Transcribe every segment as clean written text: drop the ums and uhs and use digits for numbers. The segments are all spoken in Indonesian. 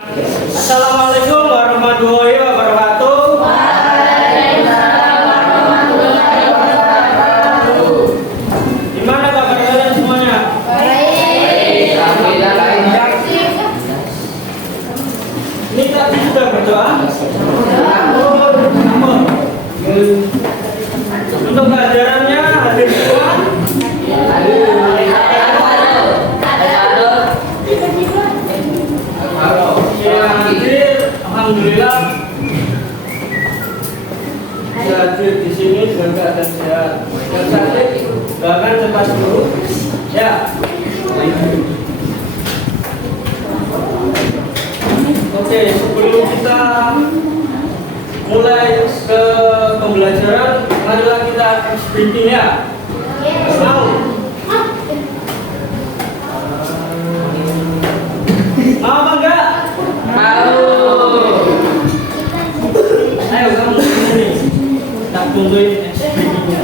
Assalamualaikum warahmatullahi wabarakatuh. Waalaikumsalam warahmatullahi wabarakatuh. Gimana kabar kalian semuanya? Baik. Alhamdulillah baik. Ini tadi sudah berdoa? Untuk pelajarannya hadir semua? Ya, hadir. Alhamdulillah. Bisa hadir di sini dengan keadaan sehat. Yang sakit, bahkan cepat sembuh. Ya. Oke, sebelum kita mulai ke pembelajaran, marilah kita speaking ya. Mau? Mau apa enggak? Mau. Ayo kamu sini. Tak tungguin speakingnya.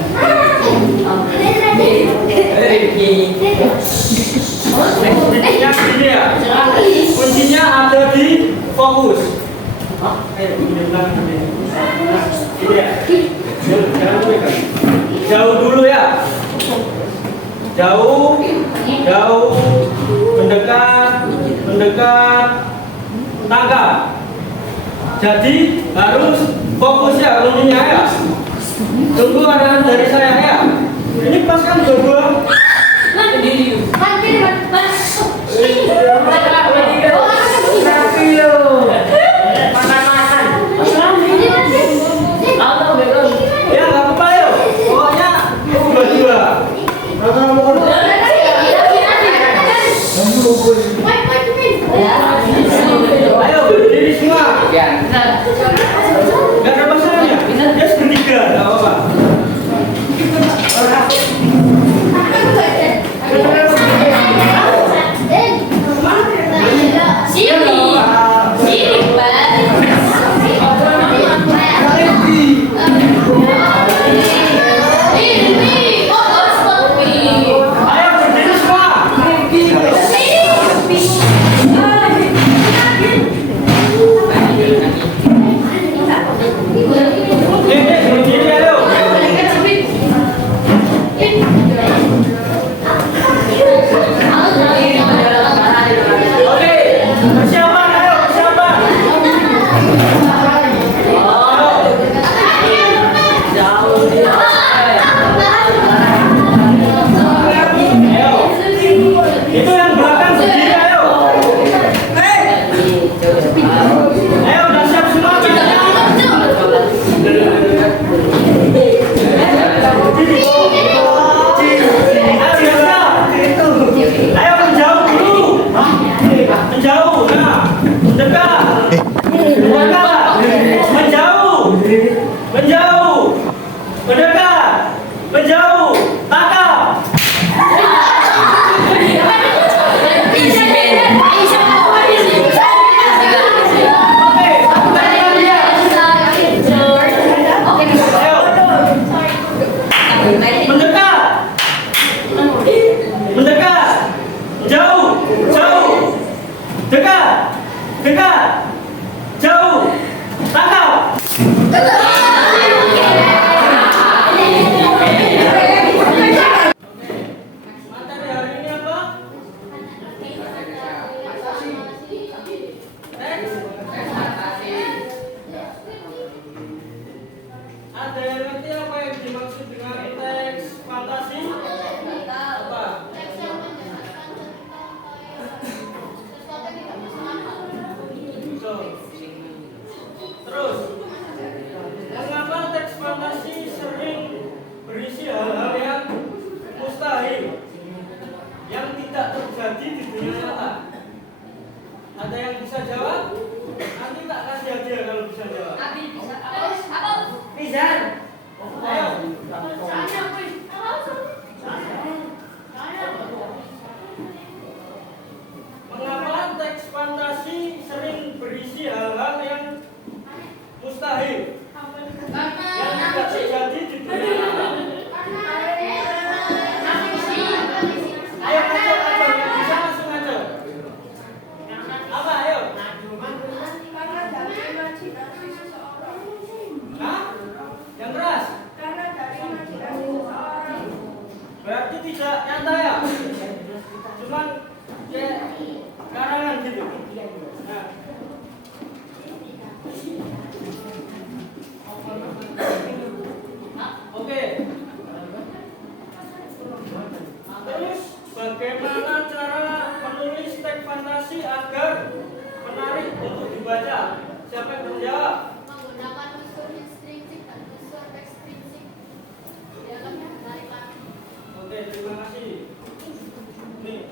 Speakingnya sini ya. Kuncinya ada di fokus. Ayo ini bilang ini. Ini ya. Jangan pegang. Jauh dulu ya. Jauh, jauh, mendekat, mendekat, tangkap. Jadi harus fokusnya kuncinya ya. Tunggu arahan dari saya ya. Ini pas kan dua-dua. Ya nggak apa-apa yuk. Pokoknya dua-dua. Ayo berdiri semua. Nggak ada masalahnya. Dia bertiga, nggak apa-apa. Ayo berdiri semua. Berdiri ayo. Oke, persiapan ayo, persiapan. Ayo. Itu yang belakang berdiri ayo. Ayo udah siap semua kayaknya. Ayo menjauh dulu. Menjauh, nah, mendekat, mendekat, menjauh, menjauh, mendekat, menjauh, tangkap. Oke, tangkap dia. Ayo, mendekat, mendekat, jauh, jauh, dekat, dekat, jauh, tangkap. Materi hari ini apa? Ada yang ngerti apa yang dimaksud dengan teks fantasi? Apa? So, terus, mengapa teks fantasi sering berisi hal-hal yang mustahil, yang tidak terjadi di dunia nyata? Ada yang bisa jawab? dibaca. Siapa yang menjawab? Menggunakan unsur intrinsik dan unsur ekstrinsik dalam tarikan. Oke, terima kasih. Nih.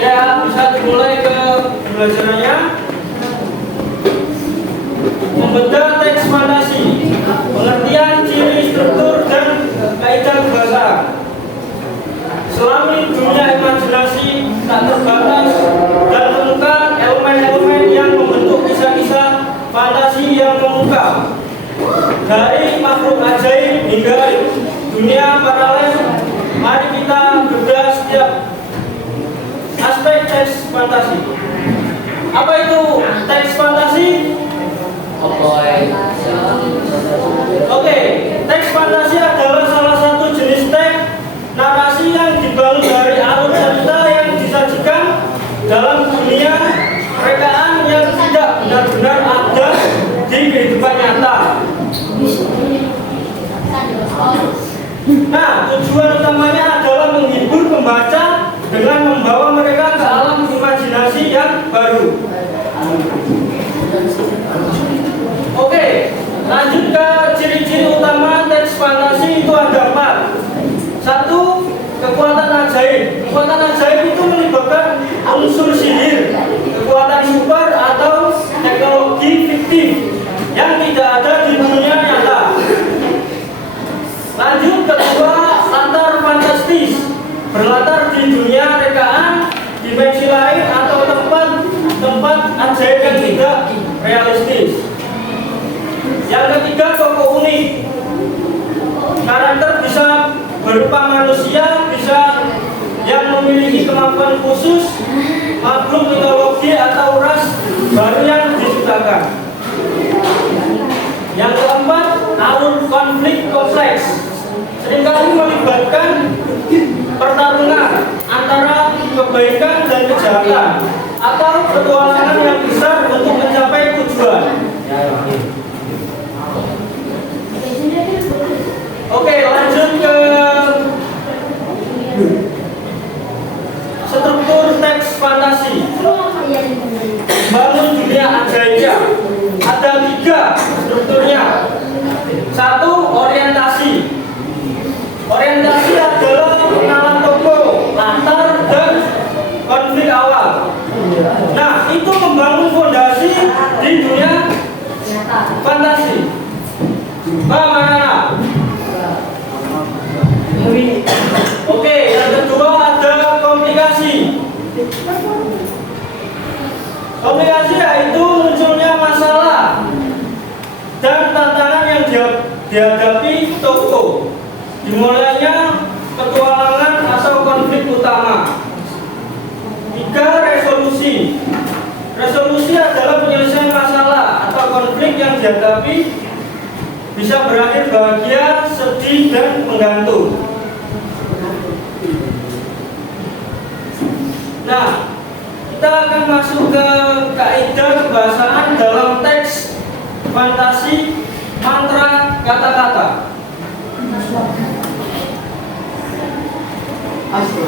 Ya, bisa dimulai ke pembelajarannya. Membedah teks fantasi, pengertian ciri struktur dan kaidah bahasa. Selami dunia imajinasi tak terbatas dan menemukan elemen-elemen yang membentuk kisah-kisah fantasi yang mengungkap dari makhluk ajaib hingga dunia paralel. Mari kita bedah setiap aspek teks fantasi. Apa itu teks fantasi? Oke, teks fantasi adalah salah satu jenis teks narasi yang dibangun dari alur cerita yang disajikan dalam dunia rekaan yang tidak benar-benar ada di kehidupan nyata. Nah, tujuan utamanya adalah menghibur pembaca dengan membawa mereka ke alam imajinasi yang baru. Oke, lanjut ke ciri-ciri utama teks fantasi itu ada 4. 1. Kekuatan ajaib. Kekuatan ajaib itu melibatkan unsur sihir, kekuatan super atau teknologi fiktif yang tidak ada di dunia nyata. Lanjut kedua, latar fantastis, berlatar di dunia rekaan, dimensi lain atau tempat ajaib yang tidak realistis. Yang ketiga, tokoh unik. Karakter bisa berupa manusia, bisa yang memiliki kemampuan khusus, makhluk mitologi atau ras baru yang diciptakan. Yang keempat, alur konflik kompleks, seringkali melibatkan pertarungan antara kebaikan dan kejahatan atau petualangan yang besar untuk mencapai tujuan. Oke, lanjut ke struktur teks fantasi. Bangun dunia ajaibnya. Ada 3 strukturnya. 1. Orientasi. Orientasi adalah pengenalan tokoh, latar, dan konflik awal. Nah, itu membangun fondasi di dunia fantasi. Bagaimana? Oke, yang kedua ada komunikasi. Komunikasi yaitu munculnya masalah dan tantangan yang dihadapi tokoh. Dimulainya petualangan atau konflik utama. 3. Resolusi. Resolusi adalah penyelesaian masalah atau konflik yang dihadapi, bisa berakhir bahagia, sedih, dan menggantung. Nah, kita akan masuk ke kaidah kebahasaan dalam teks fantasi mantra kata-kata.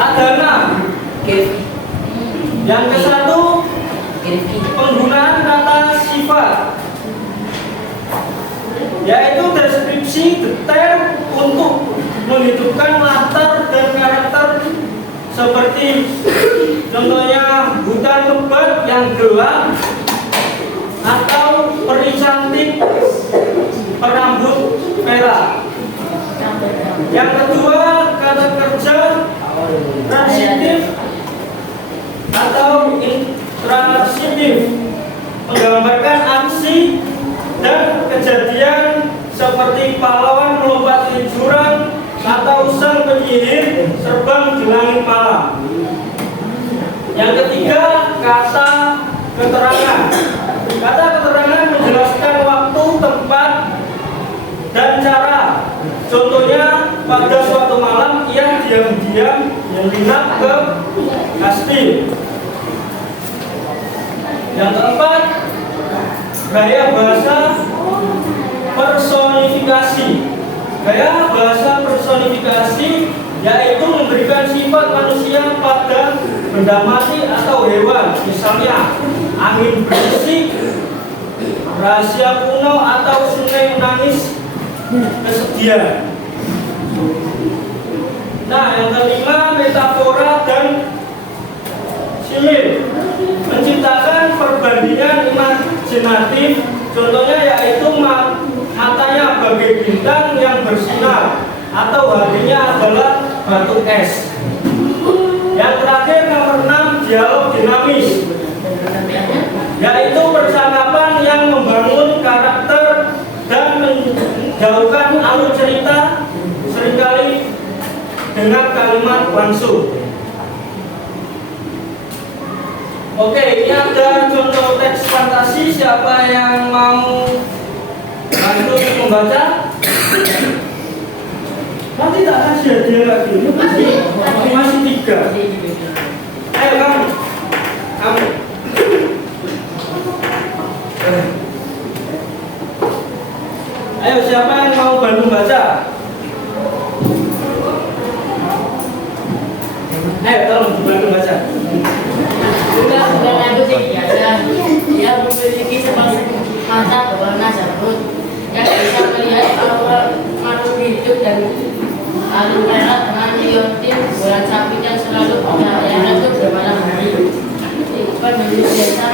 Ada 6. Yang ke-1, penggunaan kata sifat, yaitu deskripsi detail untuk menghidupkan latar dan karakter, seperti contohnya hutan lebat yang gelap atau peri cantik berambut merah. Yang kedua, kata kerja transitif atau intransitif, menggambarkan aksi dan kejadian seperti pahlawan melompati jurang atau sang penyihir terbang di langit malam. Yang ketiga, kata keterangan. Kata keterangan menjelaskan waktu, tempat, dan cara. Contohnya, pada suatu malam ia diam-diam menginap ke kastil. Yang keempat, gaya bahasa personifikasi. Gaya bahasa personifikasi yaitu memberikan sifat manusia pada benda mati atau hewan, misalnya angin berisik, rahasia kuno, atau sungai menangis kesedihan. Nah, yang kelima, metafora dan simil, menciptakan perbandingan imajinatif. Contohnya yaitu matanya bagai bintang yang bersinar, atau hatinya adalah batu es. Yang terakhir, nomor 6, dialog dinamis, yaitu percakapan yang membangun karakter dan menjauhkan alur cerita, seringkali dengan kalimat langsung. Oke, ini ada contoh teks fantasi. Siapa yang mau bantu membaca? Nanti tak kasih hadiah lagi. Masih 3. Ayo kamu. Ayo, siapa yang mau bantu baca? Ayo, tolong dibantu baca. Bukan aku sih biasa. Dia memiliki sepasang mata berwarna zamrud yang bisa melihat makhluk hidup dan alur merah dengan liontin bulan sapi yang selalu bercahaya itu bermalam hari. Penulis biasa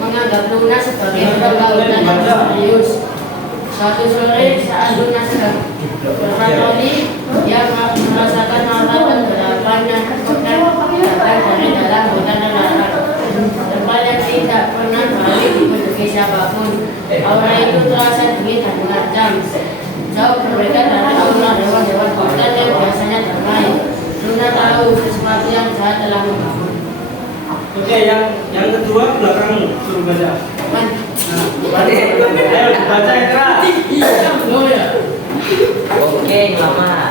menganggap Luna sebagai pergaulan yang serius. Suatu sore saat Luna sedang berpatroli, dia merasakan hambatan berlapan yang datang dari dalam hutan terlarang. Tempat yang tidak pernah balik dikunjungi siapapun. Aura itu terasa dingin dan mengancam. Jauh berbeda dari aura hewan-hewan hutan yang biasanya damai. Luna tahu sesuatu yang jahat telah membangun. Oke, yang kedua belakangmu suruh baca. Ayo baca yang keras. Oke, Mama.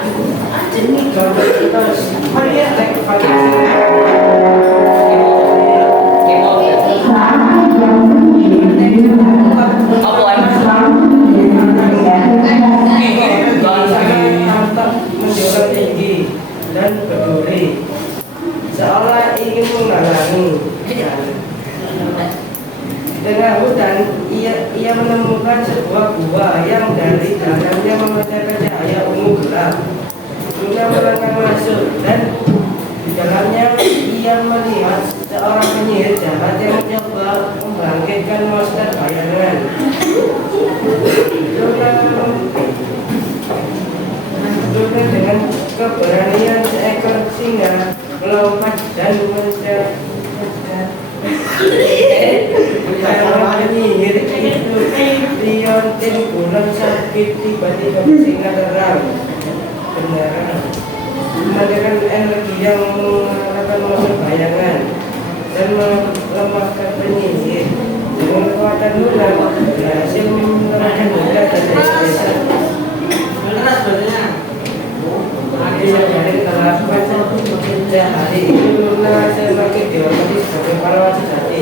Menjulang tinggi dan berduri, seolah ingin menghalangi. Di tengah hutan, ia menemukan sebuah gua yang dari dalamnya memancarkan cahaya ungu gelap. Luna melangkah masuk, dan di dalamnya ia melihat seorang penyihir jahat yang mencoba membangkitkan monster bayangan. Luna dengan keberanian seekor singa melompat dan mengejar penyihir itu. Liontin bulan sabit tiba-tiba bersinar terang beneran, memancarkan energi yang mengalahkan monster bayangan dan melemahkan penyihir. Dengan kekuatan Luna berhasil menyelamatkan Luna dari desa. Keras bacanya. Dari kelakuan sejak hari itu Luna semakin dihormati sebagai pahlawan sejati.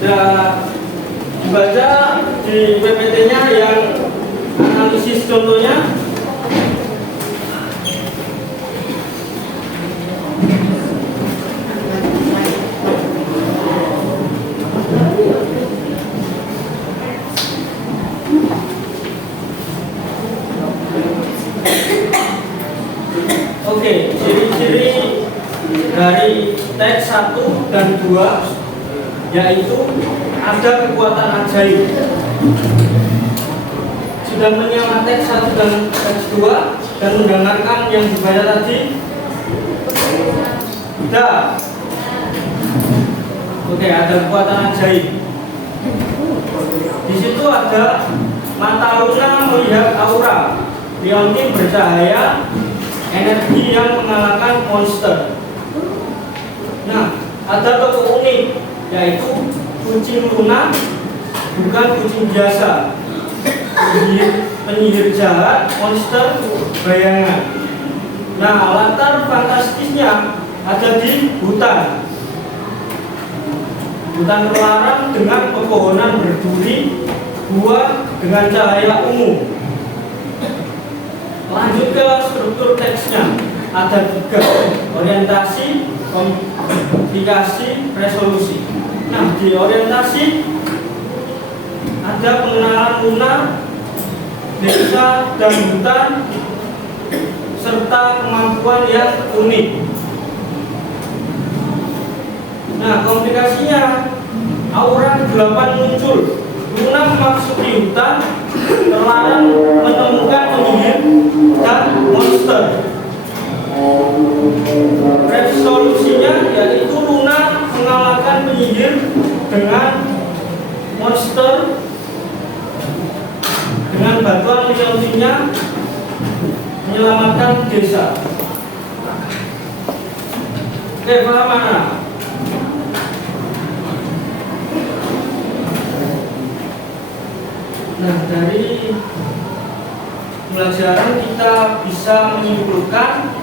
Sudah dibaca di PPT-nya yang analisis contohnya. Oke, ciri-ciri dari teks 1 dan 2 yaitu ada kekuatan ajaib. Sudah menyimak teks 1 dan teks 2 dan mendengarkan yang dibaca tadi? Sudah. Oke, ada kekuatan ajaib. Di situ ada mata Luna melihat aura, liontin bercahaya, energi yang mengalahkan monster. Nah, ada tokoh unik, yaitu kucing Luna, bukan kucing biasa. Penyihir jahat, monster bayangan. Nah, latar fantastisnya ada di hutan. Hutan terlarang dengan pepohonan berduri, gua dengan cahaya ungu. Lanjut ke struktur teksnya. Ada 3: orientasi, komunikasi, resolusi. Nah, di orientasi ada pengenalan Luna, desa dan hutan, serta kemampuan yang unik. Nah, komunikasinya, aura 8 muncul. Luna memasuki hutan, terlarang menemukan penyihir dan monster. Resolusinya yaitu Luna mengalahkan penyihir dengan monster dengan bantuan Leontinya menyelamatkan desa. Oke, paham mana? Nah, dari pelajaran kita bisa menyimpulkan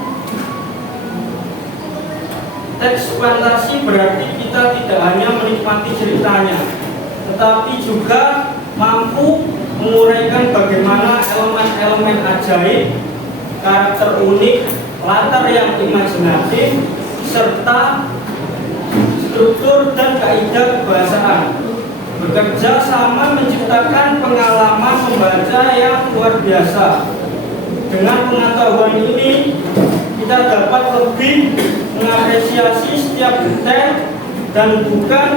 teks fantasi berarti kita tidak hanya menikmati ceritanya, tetapi juga mampu menguraikan bagaimana elemen-elemen ajaib, karakter unik, latar yang imajinatif, serta struktur dan kaidah kebahasaan. Bekerja sama menciptakan pengalaman membaca yang luar biasa. Dengan pengetahuan ini, kita dapat lebih mengapresiasi setiap detail dan bukan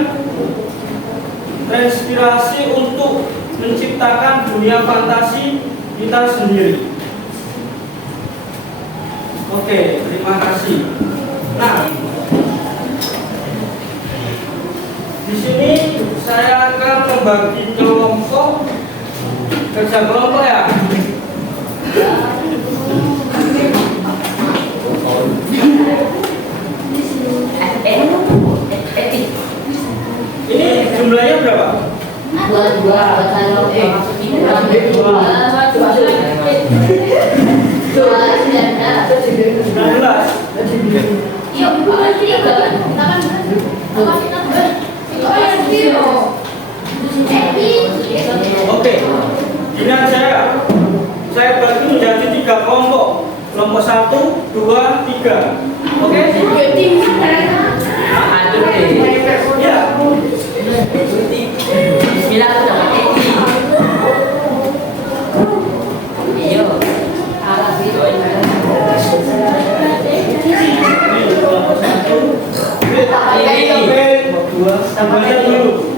terinspirasi untuk menciptakan dunia fantasi kita sendiri. Oke, terima kasih. Nah, di sini saya akan membagi kelompok, kerja kelompok ya. Ini jumlahnya berapa? 19. Oke, giliran saya bagi menjadi 3 kelompok. Kelompok 1, 2, 3. Oke? Ya. Bismillah, aku dapat Eti. Iya. Ini kelompok 1. Kelompok 2. Tambahnya dulu.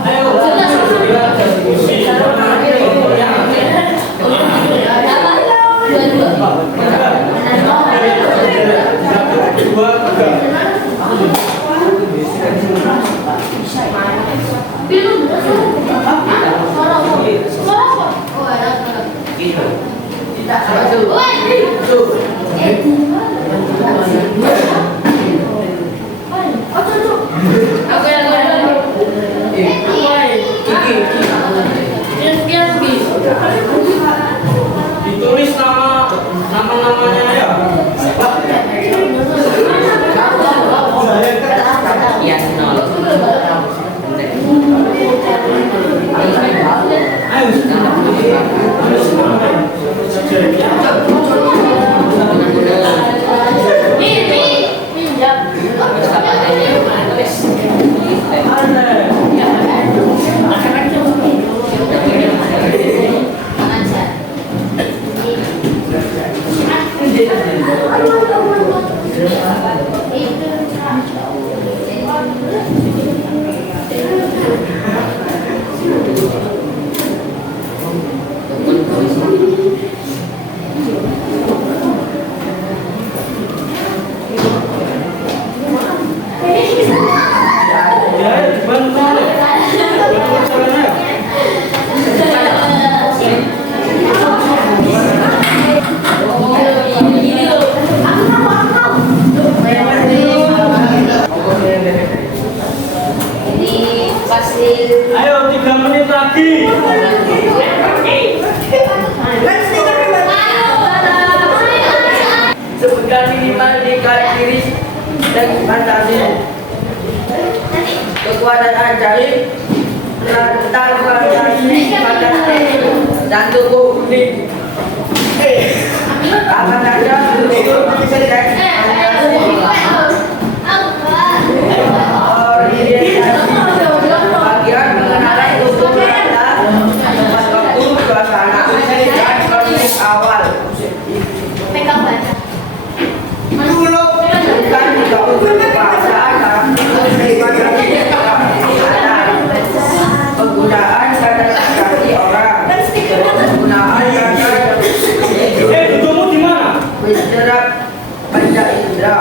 Ayo, kasih. Ayo 3 menit lagi. Sebutkan minimal di karakteris dan fantasi. Kekuatan ajaib, rantar fantasi, dan tubuh unik. Apa saja bentuk sedang fantasi. Orientasi bagian mengenai tubuh rata, tempat waktu, suasana, dan kondisi awal. Pegang baca. Bukan juga untuk bahasa, tapi penggunaan kata kasih orang, penggunaan kata Dudukmu di mana? menjerat panca indera.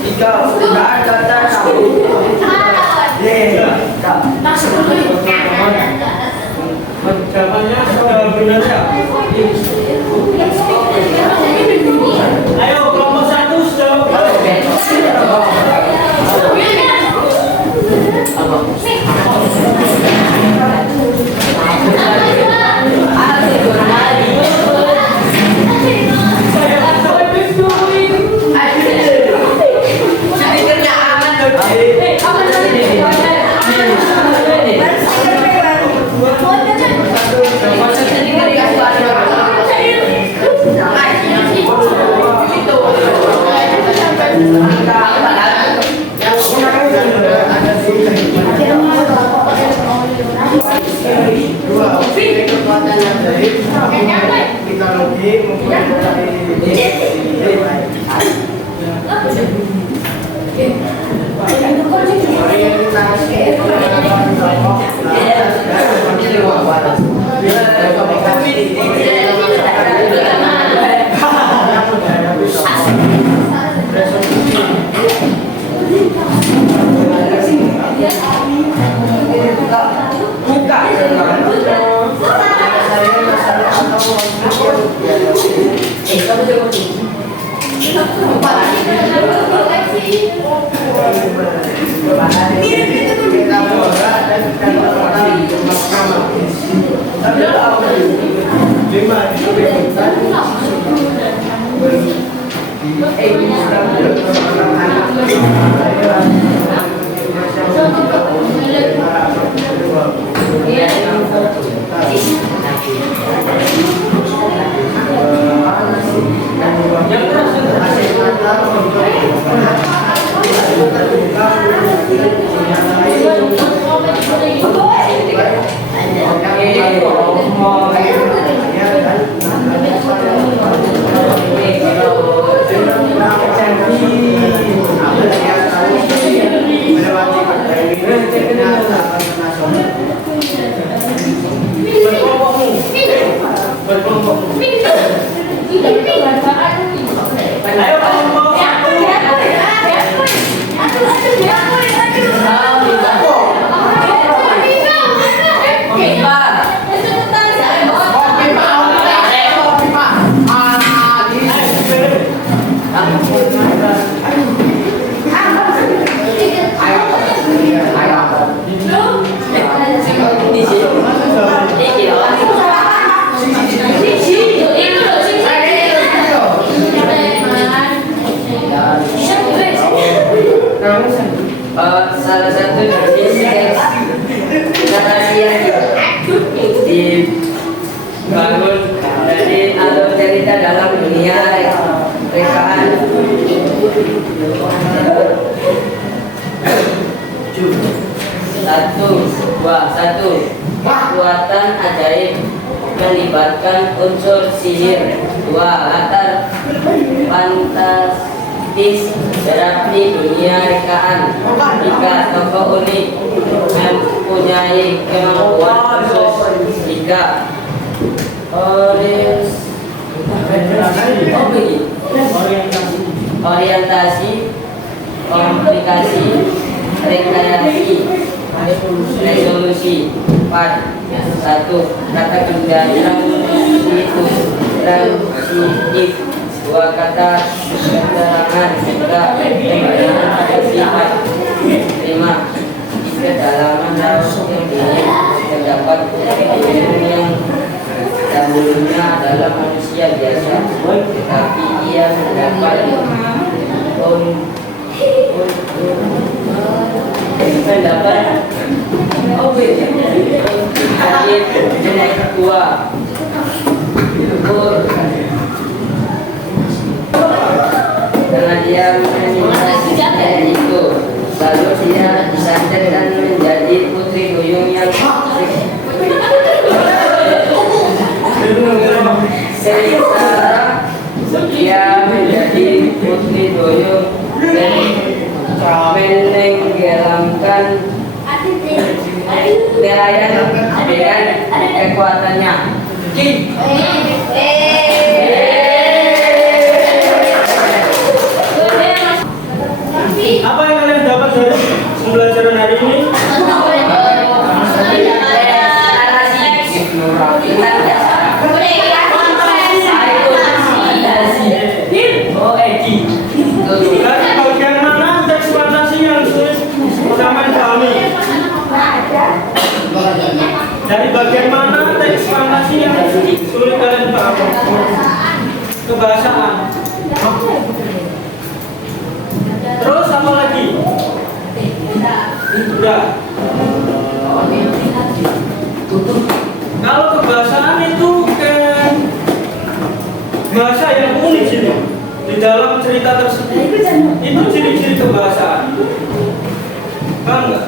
3. Penggunaan kata sambung. Jawabannya sudah benar ya. Ayo kelompok 1 sudah. Salah satu dari narasi yang dibangun dari alur cerita dalam dunia rekaan. Satu, kekuatan ajaib melibatkan unsur sihir. 2. Latar fantastis berarti dunia rekaan. 3. Tokoh unik mempunyai kemampuan khusus. 3. Orientasi, komplikasi, rekreasi, resolusi. 4. 1. Kata kerja situs transitif. 2. Kata keterangan. 3. Penggunaan pada sifat. 5. Kedalaman menit yang kedua syukur karena dia menyanyikan itu, lalu dia disantet dan menjadi putri duyung yang sementara dia menjadi putri duyung menenggelamkan wilayah dengan kekuatannya. Apa yang kalian dapat dari pembelajaran hari ini? Dari bagian mana teks fantasi yang sulit pertama dipahami? Dari bagian mana teks fantasi yang sulit kalian pahami? Kebahasaan. Terus apa lagi? Udah. Kalau kebahasaan itu kan bahasa yang unik sini di dalam cerita tersebut. Itu ciri-ciri kebahasaan. Paham nggak?